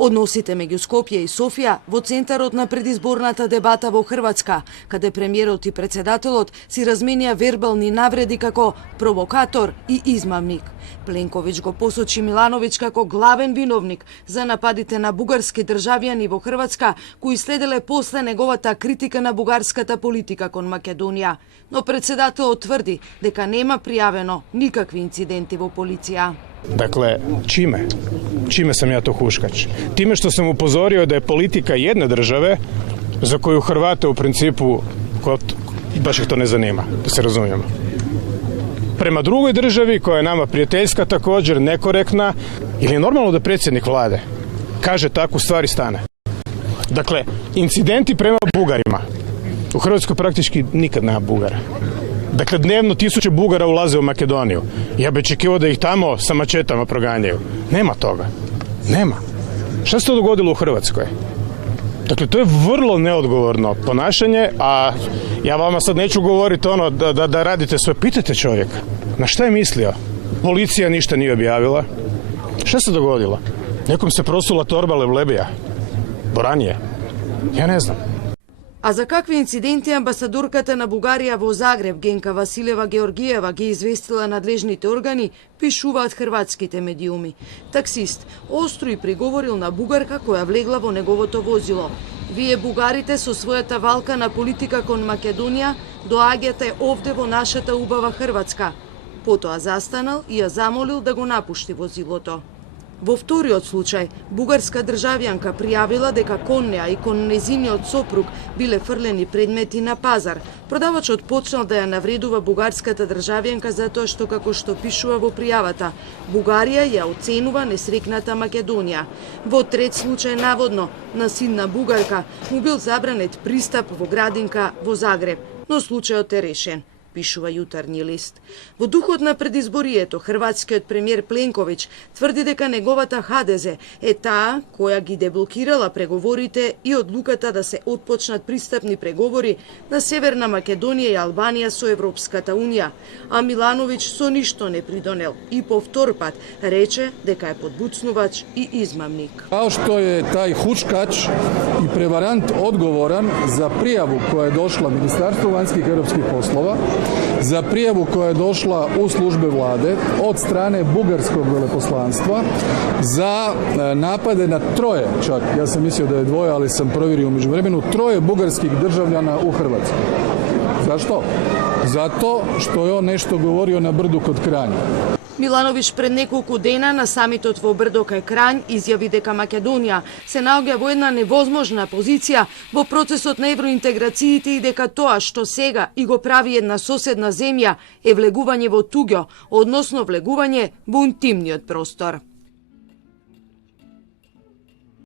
Односите меѓу Скопје и Софија во центарот на предизборната дебата во Хрватска, каде премиерот и председателот си разменија вербални навреди како провокатор и измамник. Пленковиќ го посочи Милановиќ како главен виновник за нападите на бугарски државјани во Хрватска, кои следеле после неговата критика на бугарската политика кон Македонија. Но председателот тврди дека нема пријавено никакви инциденти во полиција. Dakle, čime sam ja to huškač? Time što sam upozorio da je politika jedne države, za koju Hrvate u principu baš ih to ne zanima, da se razumijemo. Prema drugoj državi koja je nama prijateljska, također nekorektna, ili je normalno da predsjednik vlade kaže takvu stvar i stane. Dakle, incidenti prema Bugarima. U Hrvatskoj praktički nikad nema Bugara. Dakle, dnevno 1000 Bugara ulaze u Makedoniju. Ja bi očekivao da ih tamo sa mačetama proganjaju. Nema toga. Nema. Šta se to dogodilo u Hrvatskoj? Dakle, to je vrlo neodgovorno ponašanje, a ja vama sad neću govoriti ono da radite sve. Pitajte čovjeka. Na šta je mislio? Policija ništa nije objavila. Šta se dogodilo? Nekom se prosula torba Levlebija. Boranije. Ja ne znam. А за какви инциденти амбасадорката на Бугарија во Загреб Генка Василева Георгиева ги известила надлежните органи, пишуваат хрватските медиуми. Таксист остро и приговорил на бугарка која влегла во неговото возило. Вие бугарите со својата валкана политика кон Македонија доаѓате овде во нашата убава Хрватска. Потоа застанал и ја замолил да го напушти возилото. Во вториот случај, бугарска државјанка пријавила дека кон неа и кон незиниот сопруг биле фрлени предмети на пазар. Продавачот почнал да ја навредува бугарската државјанка затоа што, како што пишува во пријавата, Бугарија ја оценува несрекната Македонија. Во трет случај, наводно, на син на бугарка му бил забранет пристап во градинка во Загреб, но случајот е решен, пишува Јутарњи лист. Во духот на предизборието, хрватскиот премиер Пленковиќ тврди дека неговата ХДЗ е таа која ги деблокирала преговорите и одлуката да се отпочнат пристапни преговори на Северна Македонија и Албанија со Европската Унија, а Милановиќ со ништо не придонел и по втор пат рече дека е подбуцнувач и измамник. Као што е тај хучкач и преварант одговоран за пријаву која е дошла Министарство ванјских и европских послова, za prijavu koja je došla u službe vlade od strane bugarskog veleposlanstva za napade na troje, čak ja sam mislio da je dvoje, ali sam provjerio u međuvremenu, troje bugarskih državljana u Hrvatskoj. Zašto? Zato što je on nešto govorio na brdu kod Kranja. Милановиќ пред неколку дена на самитот во Брдо кај Крањ изјави дека Македонија се наоѓа во една невозможна позиција во процесот на евроинтеграциите и дека тоа што сега и го прави една соседна земја е влегување во туѓо, односно влегување во интимниот простор.